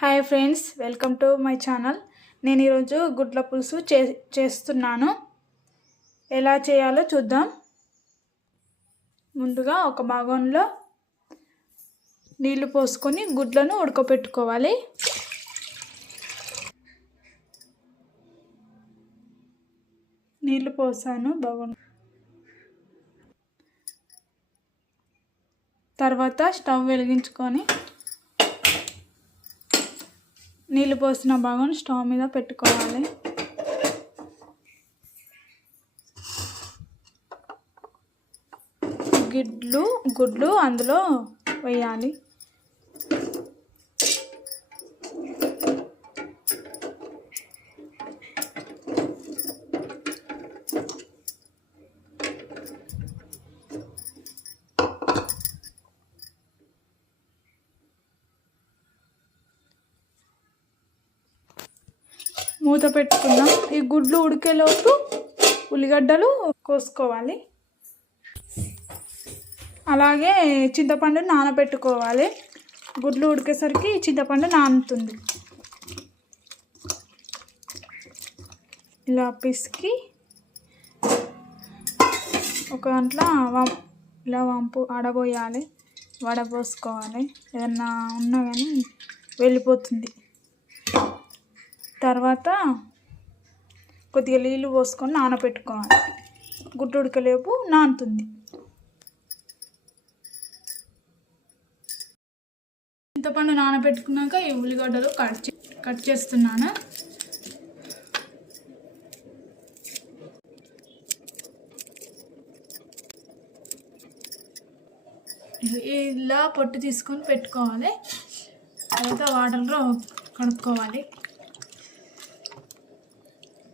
Hi friends, welcome to my channel. నేను ఈరోజు గుడ్ల పులుసు చేస్తున్నాను. ఎలా చేయాలో చూద్దాం. ముందుగా ఒక భాగంలో నీళ్లు పోసుకొని గుడ్లను ఉడకపెట్టుకోవాలి. నీళ్లు పోసాను భాగం. తర్వాత స్టవ్ వెలిగించుకొని నీళ్ళు పోసిన భాగం స్టవ్ మీద పెట్టుకోవాలి. గుడ్లు అందులో వేయాలి. మూత పెట్టుకుందాం. ఈ గుడ్లు ఉడికేలోపు ఉల్లిగడ్డలు కోసుకోవాలి. అలాగే చింతపండు నానబెట్టుకోవాలి. గుడ్లు ఉడికేసరికి చింతపండు నానుతుంది. ఇలా పిసికి ఒక దాంట్లో ఇలా ఆడబోయాలి. వడపోసుకోవాలి. ఏదన్నా ఉన్నా కానీ వెళ్ళిపోతుంది. తర్వాత కొద్దిగా నీళ్ళు పోసుకొని నానబెట్టుకోవాలి. గుడ్డు ఉడకలేపు నానుతుంది. చింతపండు నానబెట్టుకున్నాక ఈ ఉల్లిగడ్డలు కట్ చేస్తున్నాను. ఇలా పొట్టు తీసుకొని పెట్టుకోవాలి. తర్వాత వాటర్లో కడుక్కోవాలి.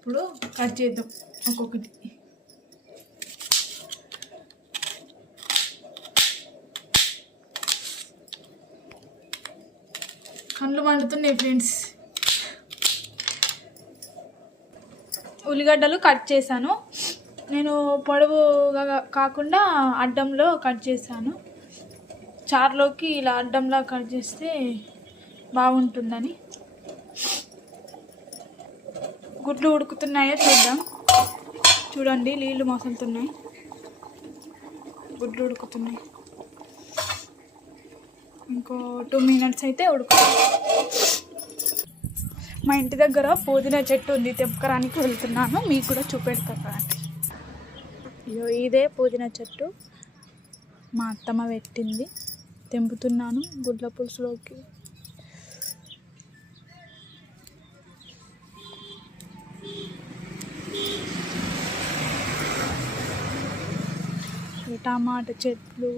ఇప్పుడు కట్ చేద్దాం ఒక్కొక్కటి. కళ్ళు మండుతున్నాయి ఫ్రెండ్స్. ఉల్లిగడ్డలు కట్ చేశాను. నేను పొడవుగా కాకుండా అడ్డంలో కట్ చేశాను. చారులోకి ఇలా అడ్డంలా కట్ చేస్తే బాగుంటుందని. గుడ్లు ఉడుకుతున్నాయో చూద్దాం. చూడండి, నీళ్ళు మసులుతున్నాయి. గుడ్లు ఉడుకుతున్నాయి. ఇంకో 2 minutes అయితే ఉడుకుతుంది. మా ఇంటి దగ్గర పుదీనా చెట్టు ఉంది. తెంపకరానికి వెళ్తున్నాను. మీకు కూడా చూపెడతాను. ఇదే పుదీనా చెట్టు మా అత్తమ్మ పెట్టింది. తెంపుతున్నాను గుడ్ల పులుసులోకి. టమాటా చెట్లు,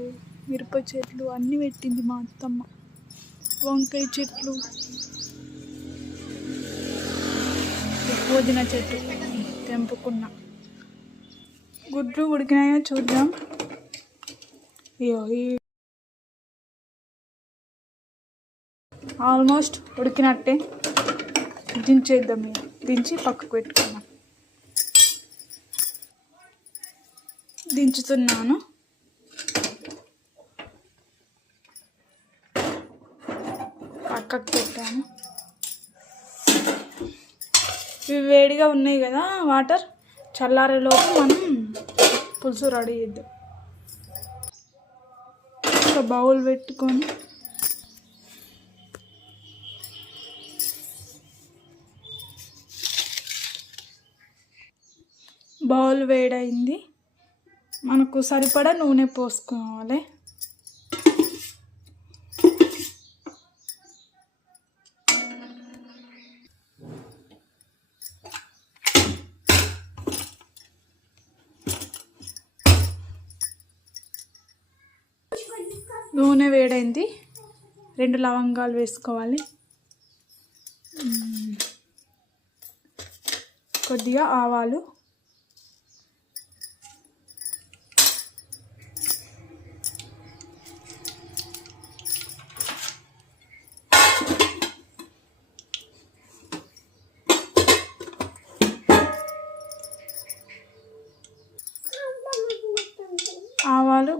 మిరప చెట్లు అన్నీ పెట్టింది మా అత్తమ్మ. వంకాయ చెట్లు, పుదీనా చెట్టు తెంపుకున్నా. గుడ్లు ఉడికినాయో చూద్దాం. ఆల్మోస్ట్ ఉడికినట్టే. దించేద్దాం. దించి పక్కకు పెట్టుకున్నాం. దించుతున్నాను. పక్కకు పెట్టాను. ఇవి వేడిగా ఉన్నాయి కదా, వాటర్ చల్లారేలోపు మనం పులుసు రెడీ చేద్దాం. ఒక బౌల్ పెట్టుకొని బౌల్ వేడైంది. మనకు సరిపడా నూనె పోసుకోవాలి. నూనె వేడైంది. 2 లవంగాలు వేసుకోవాలి. కొద్దిగా ఆవాలు,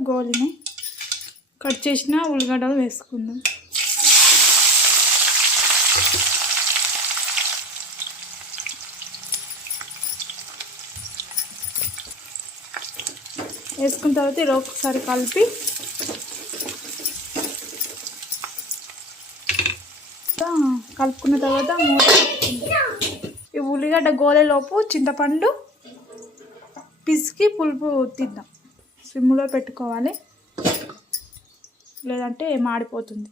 గోలిని కట్ చేసిన ఉల్లిగడ్డలు వేసుకుందాం. వేసుకున్న తర్వాత ఇలా ఒకసారి కలిపి కలుపుకున్న తర్వాత మూత. ఈ ఉల్లిగడ్డ గోలేలోపు చింతపండు పిసికి పులుపు తిద్దాం. సిమ్లో పెట్టుకోవాలి, లేదంటే మాడిపోతుంది.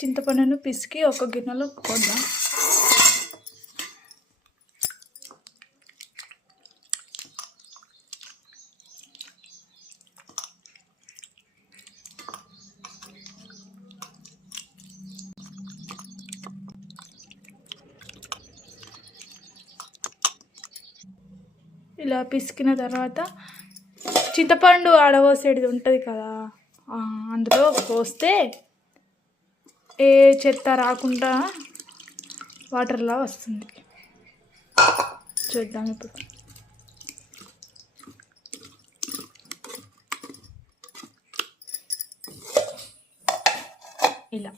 చింతపండును పిసికి ఒక గిన్నెలో కొద్దాం. ఇలా పిసికిన తర్వాత చింతపండు ఆడవోసేది ఉంటుంది కదా, అందులో పోస్తే ఏ చెత్త రాకుండా వాటర్లా వస్తుంది. చూద్దాం ఇప్పుడు. ఇలా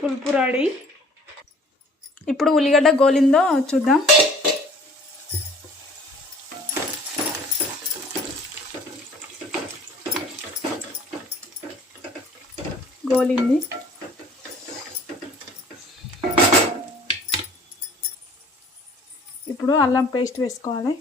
పులుపు రెడీ. ఇప్పుడు ఉల్లిగడ్డ గోలిందో చూద్దాం. గోలింది. ఇప్పుడు అల్లం పేస్ట్ వేసుకోవాలి.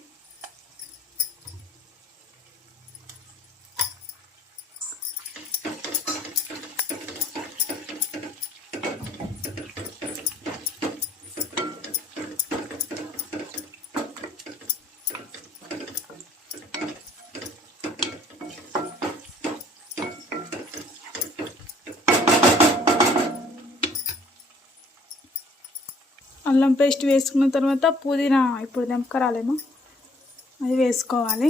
అల్లం పేస్ట్ వేసుకున్న తర్వాత పుదీనా ఇప్పుడు తెంపకరాలేమో అది వేసుకోవాలి.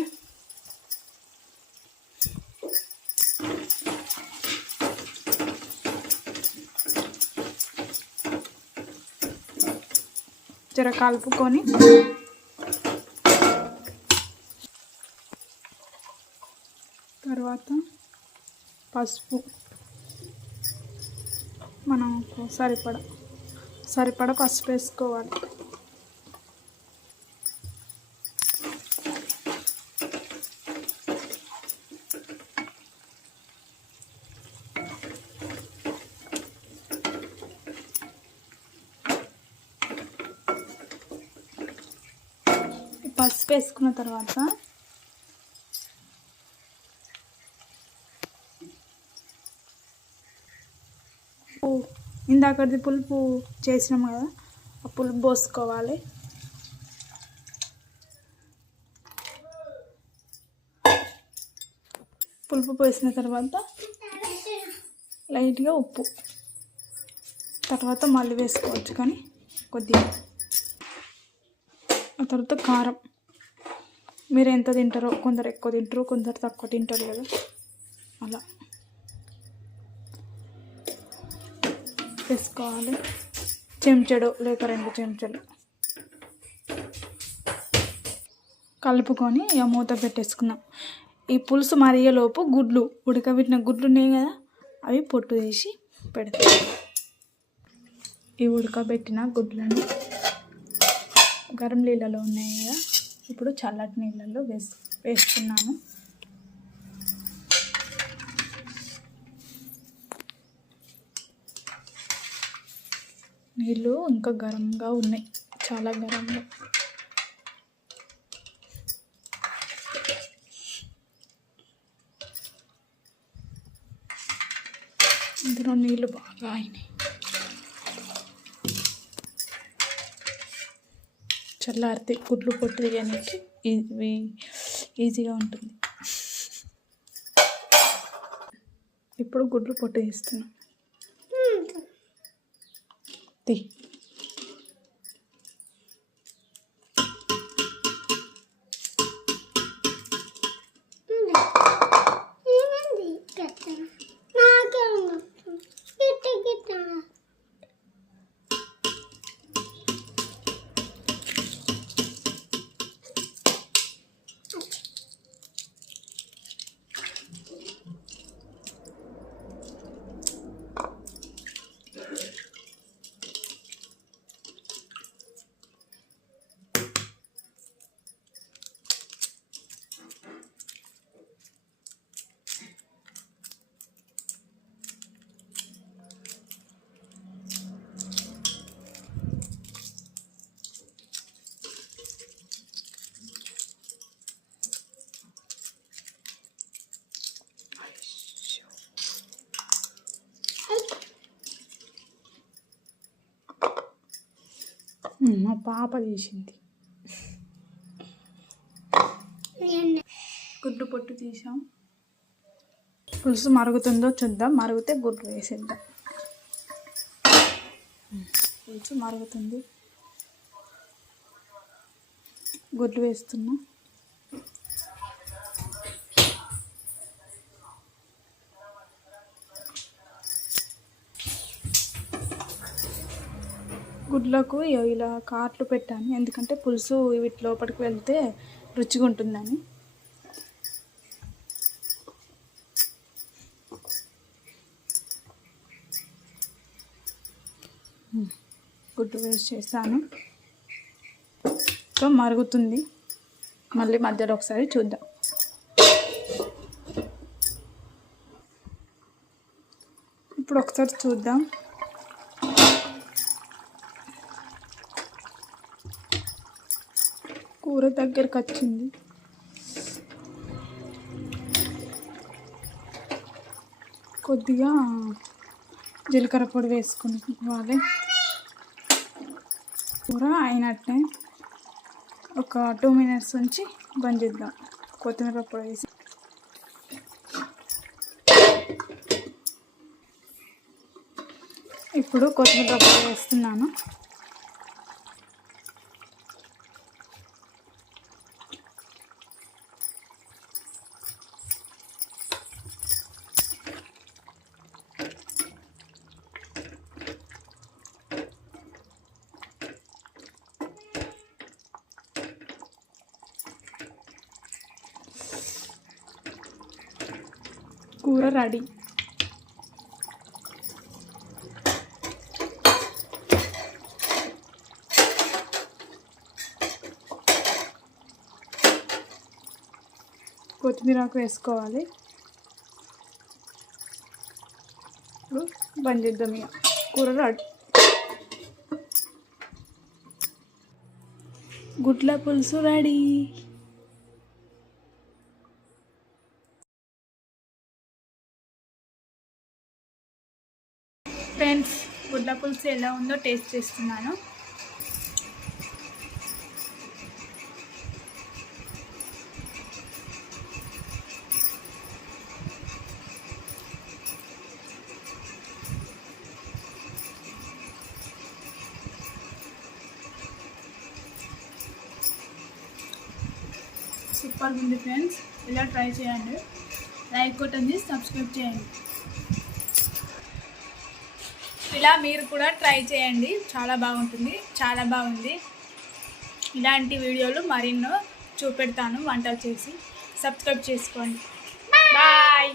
జర కలుపుకొని తర్వాత పసుపు మనం సరిపడా పసుపు వేసుకోవాలి. పసుపు వేసుకున్న తర్వాత ఇందాకది పులుపు చేసినాం కదా, ఆ పులుపు పోసుకోవాలి. పులుపు పోసిన తర్వాత లైట్గా ఉప్పు, తర్వాత మళ్ళీ వేసుకోవచ్చు కానీ కొద్దిగా. ఆ తర్వాత కారం మీరు ఎంత తింటారో, కొందరు ఎక్కువ తింటారు, కొందరు తక్కువ తింటారు కదా, అలా వేసుకోవాలి. చెంచాడు లేక 2 చెంచాలు కలుపుకొని ఇక మూత పెట్టేసుకుందాం. ఈ పులుసు మరిగేలోపు గుడ్లు, ఉడకబెట్టిన గుడ్లు ఉన్నాయి కదా, అవి పొట్టు తీసి పెడతాం. ఈ ఉడకబెట్టిన గుడ్లను గరం నీళ్ళలో ఉన్నాయి కదా, ఇప్పుడు చల్లటి నీళ్ళలో వేసుకున్నాను. నీళ్ళు ఇంకా గరంగా ఉన్నాయి, చాలా గరంగా. ఇందులో నీళ్ళు బాగా అయినాయి. చల్లారితే గుడ్లు పొట్టు తీయడానికి ఈజీగా ఉంటుంది. ఇప్పుడు గుడ్లు పొట్టు తీస్తున్నాం. తీ మా పాప చేసింది. గుడ్డు పొట్టు తీసాం. పులుసు మరుగుతుందో చూద్దాం. మరిగితే గుడ్డు వేసేద్దాం. పులుసు మరుగుతుంది. గుడ్లు వేస్తున్నా. గుడ్లకు ఇలా కాట్లు పెట్టాను, ఎందుకంటే పులుసు వీటి లోపలికి వెళ్తే రుచిగా ఉంటుందని. గుడ్డు వేస్ట్ చేశాను. సో మరుగుతుంది. మళ్ళీ మధ్యలో ఒకసారి చూద్దాం. ఇప్పుడు ఒకసారి చూద్దాం. కూర దగ్గరికి వచ్చింది. కొద్దిగా జీలకర్ర పొడి వేసుకోవాలి. కూర అయినట్టే ఒక 2 minutes ఉంచి బంద్ చేద్దాం. కొత్తిమీర పొడి వేసి ఇప్పుడు కొత్తిమీర పొడి వేస్తున్నాను. కూర రెడీ. కొత్తిమీరకు వేసుకోవాలి. ఇప్పుడు బంద్ చేద్దాం. ఇక కూర రెడీ. గుడ్ల పులుసు రెడీ. ఫ్రెండ్స్, గుడ్ల పులుసు ఎలా ఉందో టేస్ట్ చేస్తున్నాను. సూపర్ ఉంది ఫ్రెండ్స్. ఇలా ట్రై చేయండి. లైక్ కొట్టండి, సబ్స్క్రైబ్ చేయండి. ఇలా మీరు కూడా ట్రై చేయండి. చాలా బాగుంటుంది. చాలా బాగుంది. ఇలాంటి వీడియోలు మరెన్నో చూపెడతాను వంటలు చేసి. సబ్స్క్రైబ్ చేసుకోండి. బాయ్.